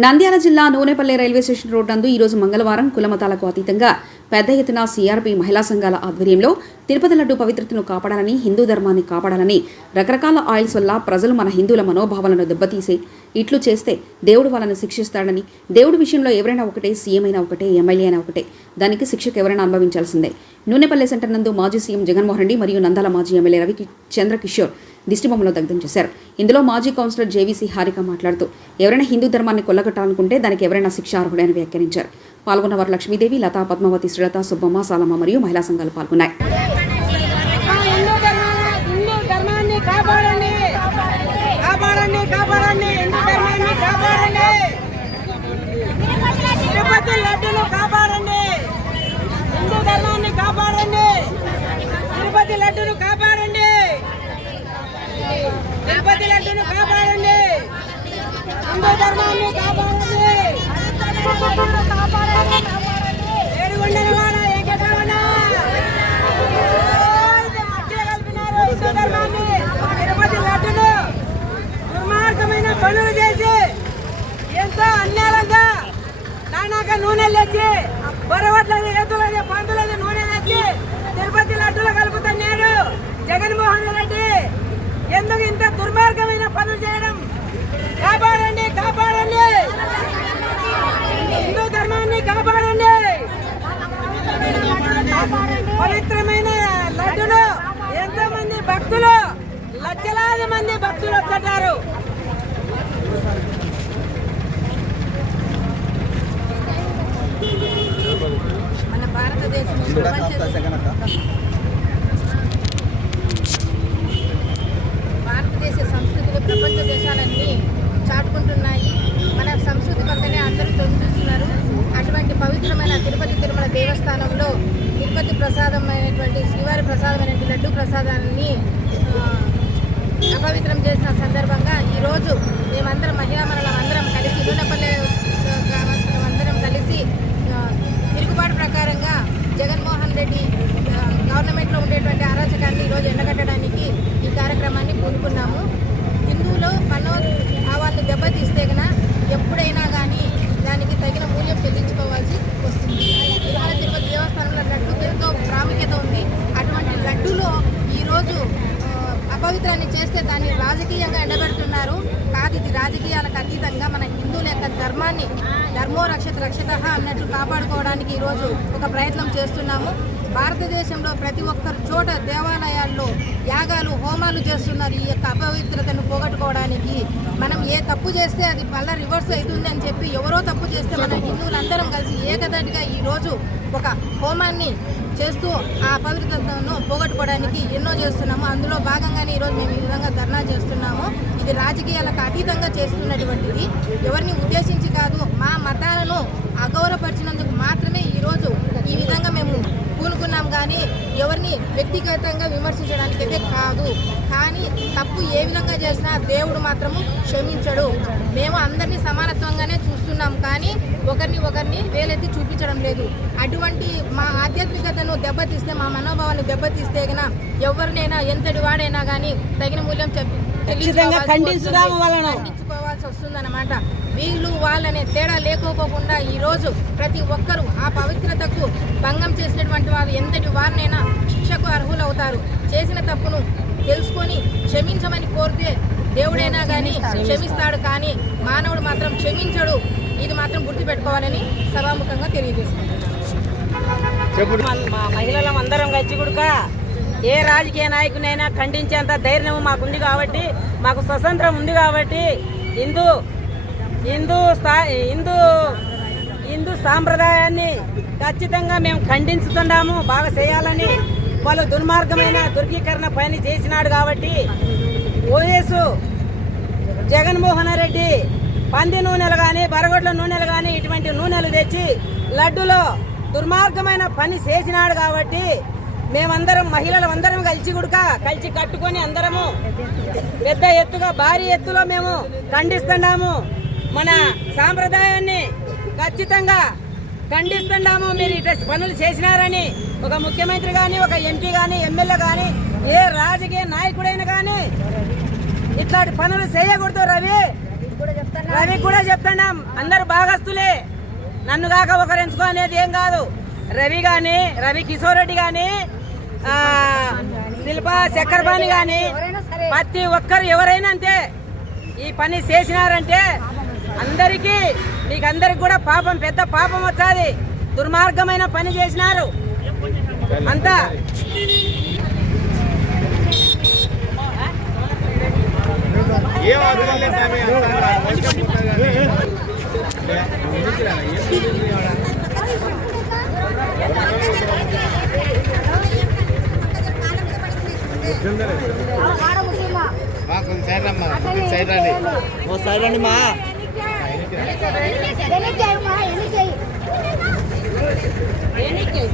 నంద్యాల జిల్లా Nunepalli railway station road నందు ఈరోజు మంగళవారం కులమతాలకు అతీతంగా పెద్ద ఎత్తున సీఆర్పీ మహిళా సంఘాల ఆధ్వర్యంలో తిరుపతి లడ్డు పవిత్రతను కాపాడాలని హిందూ ధర్మాన్ని కాపాడాలని రకరకాల ఆయిల్స్ వల్ల ప్రజలు మన హిందువుల మనోభావాలను దెబ్బతీసే ఇట్లు చేస్తే దేవుడు వాళ్ళని శిక్షిస్తాడని దేవుడి విషయంలో ఎవరైనా ఒకటే సీఎం అయినా ఒకటే ఎమ్మెల్యే అయినా ఒకటే దానికి శిక్షకు ఎవరైనా అనుభవించాల్సిందే. నూనెపల్లి సెంటర్ నందు మాజీ సీఎం జగన్మోహన్ రెడ్డి మరియు నందాల మాజీ ఎమ్మెల్యే రవి చంద్రకిషోర్ దిష్టిబొమ్మలో దగ్ధం చేశారు. ఇందులో మాజీ కౌన్సిలర్ జేవీసీ హారిక మాట్లాడుతూ ఎవరైనా హిందూ ధర్మాన్ని కొల్లగొట్టాలనుకుంటే దానికి ఎవరైనా శిక్ష అర్హుడని వ్యాఖ్యానించారు. పాల్గొన్న వారు లక్ష్మీదేవి లతా పద్మావతి శ్రీలత సుబ్బమ్మ సాలమ్మ మరియు మహిళా సంఘాలు పాల్గొన్నాయి మా హిందూ ధర్మాన్ని హిందూ ధర్మాన్ని కాపాడండి కాపాడండి కాపాడండి హిందూ ధర్మాన్ని కాపాడండి తిరుపతి లడ్డును కాపాడండి హిందూ ధర్మాన్ని కాపాడండి తిరుపతి లడ్డును కాపాడండి తిరుపతి లడ్డును కాపాడండి హిందూ ధర్మాన్ని కాపాడండి. వాడ తిరుపతి లడ్డును దుర్మార్గమైన పనులు చేసి ఎంతో అన్యాయంగా నానాక నూనె తెచ్చి బొరవట్లని ఎద్దులని పందులని నూనె తెచ్చి తిరుపతి లడ్డులో కలుపుతున్నాడు జగన్మోహన్ రెడ్డి. ఎందుకు ఇంత దుర్మార్గమైన పనులు చేయడం కాపాడండి కాపాడండి హిందూ ధర్మాన్ని కాపాడండి పవిత్రమైన లడ్డులో ఎంతో మంది భక్తులు లక్షలాది మంది భక్తులు వచ్చారు మన భారతదేశం భారతదేశ సంస్కృతిని ప్రపంచ దేశాలన్నీ చాటుకుంటున్నాయి మన సంస్కృతి పక్కనే అందరూ తొంగిస్తున్నారు అటువంటి పవిత్రమైన తిరుపతి తిరుమల దేవస్థానంలో తిరుపతి ప్రసాదమైనటువంటి శ్రీవారి ప్రసాదమైనటువంటి లడ్డు ప్రసాదాన్ని అపవిత్రం చేసిన సందర్భంగా ఈరోజు మేమందరం మహిళా మరణం అందరం కలిసి నూనెపల్లె గ్రామస్తులం అందరం కలిసి తిరుగుబాటు ప్రకారం జగన్మోహన్ రెడ్డి ఆ, గవర్నమెంట్లో ఉండేటువంటి అరాచకాన్ని ఈరోజు ఎండగట్టడానికి ఈ కార్యక్రమాన్ని పూనుకున్నాము హిందువులు మనోభావాన్ని దెబ్బతీస్తే గన ఎప్పుడైనా కానీ దానికి తగిన మూల్యం చెల్లించుకోవాల్సి వస్తుంది తిరుమల తిరుపతి దేవస్థానంలో లడ్డుకి ఎంతో ప్రాముఖ్యత ఉంది అటువంటి లడ్డులో ఈరోజు ఆ, అపవిత్రాన్ని చేస్తే దాన్ని రాజకీయంగా ఎండబెడుతున్నారు కాదు ఇది రాజకీయాలకు అతీతంగా మన హిందువుల యొక్క ధర్మాన్ని ధర్మో రక్షత రక్షత అన్నట్లు కాపాడుకోవడానికి ఈరోజు ఒక ప్రయత్నం చేస్తున్నాము. భారతదేశంలో ప్రతి ఒక్కరు చోట దేవాలయాల్లో యాగాలు హోమాలు చేస్తున్నారు. ఈ యొక్క అపవిత్రతను పోగొట్టుకోవడానికి మనం ఏ తప్పు చేస్తే అది మళ్ళీ రివర్స్ అవుతుంది అని చెప్పి ఎవరో తప్పు చేస్తే మన హిందువులందరం కలిసి ఏకదటిగా ఈరోజు ఒక హోమాన్ని చేస్తూ ఆ అపవిత్రతను పోగొట్టుకోవడానికి ఎన్నో చేస్తున్నాము. అందులో భాగంగానే ఈరోజు మేము ఈ విధంగా ధర్నా చేస్తున్నాము. ఇది రాజకీయాలకు అతీతంగా చేస్తున్నటువంటిది. ఎవరిని ఉద్దేశించి కాదు మా మతాలను అగౌరవపరిచినందుకు మాత్రమే ఈరోజు ఈ విధంగా మేము పూనుకున్నాం కానీ ఎవరిని వ్యక్తిగతంగా విమర్శించడానికి అయితే కాదు. కానీ తప్పు ఏ విధంగా చేసినా దేవుడు మాత్రము క్షమించడు. మేము అందరినీ సమానత్వంగానే చూస్తున్నాం కానీ ఒకరిని ఒకరిని వేలెత్తి చూపించడం లేదు. అటువంటి మా ఆధ్యాత్మికతను దెబ్బతీస్తే మా మనోభావాన్ని దెబ్బతీస్తే గన ఎవరినైనా ఎంతటి వాడైనా కానీ తగిన మూల్యం చెప్పి ఖండించుదాము వాళ్ళను. ఖండించుకోవాల్సి వస్తుందన్నమాట. వీళ్ళు వాళ్ళనే తేడా లేకోకుండా ఈ రోజు ప్రతి ఒక్కరూ ఆ పవిత్రతకు భంగం చేసినటువంటి వారు ఎంతటి వారినైనా శిక్షకు అర్హులవుతారు. చేసిన తప్పును తెలుసుకొని క్షమించమని కోరితే దేవుడైనా కానీ క్షమిస్తాడు కానీ మానవుడు మాత్రం క్షమించడు. ఇది మాత్రం గుర్తుపెట్టుకోవాలని సభాముఖంగా తెలియజేసుకుంటున్నాను. మా మహిళలం అందరం గచ్చి కొడుక ఏ రాజకీయ నాయకునైనా ఖండించేంత ధైర్యం మాకుంది కాబట్టి మాకు స్వతంత్రం ఉంది కాబట్టి హిందూ హిందూ హిందూ హిందూ సాంప్రదాయాన్ని ఖచ్చితంగా మేము ఖండించుతున్నాము బాగా చేయాలని వాళ్ళు దుర్మార్గమైన దుర్గీకరణ పని చేసినాడు కాబట్టి ఓఎస్ జగన్మోహన్ రెడ్డి పంది నూనెలు కానీ బరగొడ్ల నూనెలు కానీ ఇటువంటి నూనెలు తెచ్చి లడ్డులో దుర్మార్గమైన పని చేసినాడు కాబట్టి మేమందరం మహిళలు అందరం కలిసి గుడక కలిసి కట్టుకొని అందరము పెద్ద ఎత్తుగా భారీ ఎత్తులో మేము ఖండిస్తున్నాము. మన సాంప్రదాయాన్ని ఖచ్చితంగా ఖండిస్తున్నాము. మీరు ఇట్లా పనులు చేసినారని ఒక ముఖ్యమంత్రి కానీ ఒక ఎంపీ కానీ ఎమ్మెల్యే కానీ ఏ రాజకీయ నాయకుడైనా కానీ ఇట్లాంటి పనులు చేయకూడదు రవి. రవి కూడా చెప్తున్నాం. అందరు భాగస్తులే నన్ను కాక ఒకరు ఎంచుకో అనేది ఏం కాదు. రవి కానీ రవి కిషోర్ రెడ్డి కానీ శిల్ప చక్రపాణి కానీ ప్రతి ఒక్కరు ఎవరైనా అంతే. ఈ పని చేసినారంటే అందరికీ మీకు అందరికి కూడా పాపం పెద్ద పాపం వచ్చాది. దుర్మార్గమైన పని చేసినారు. అంతా. ఏం అర్థం సైడ్ రమ్మా సైడ్ రండి మా ఎన్ని చేయి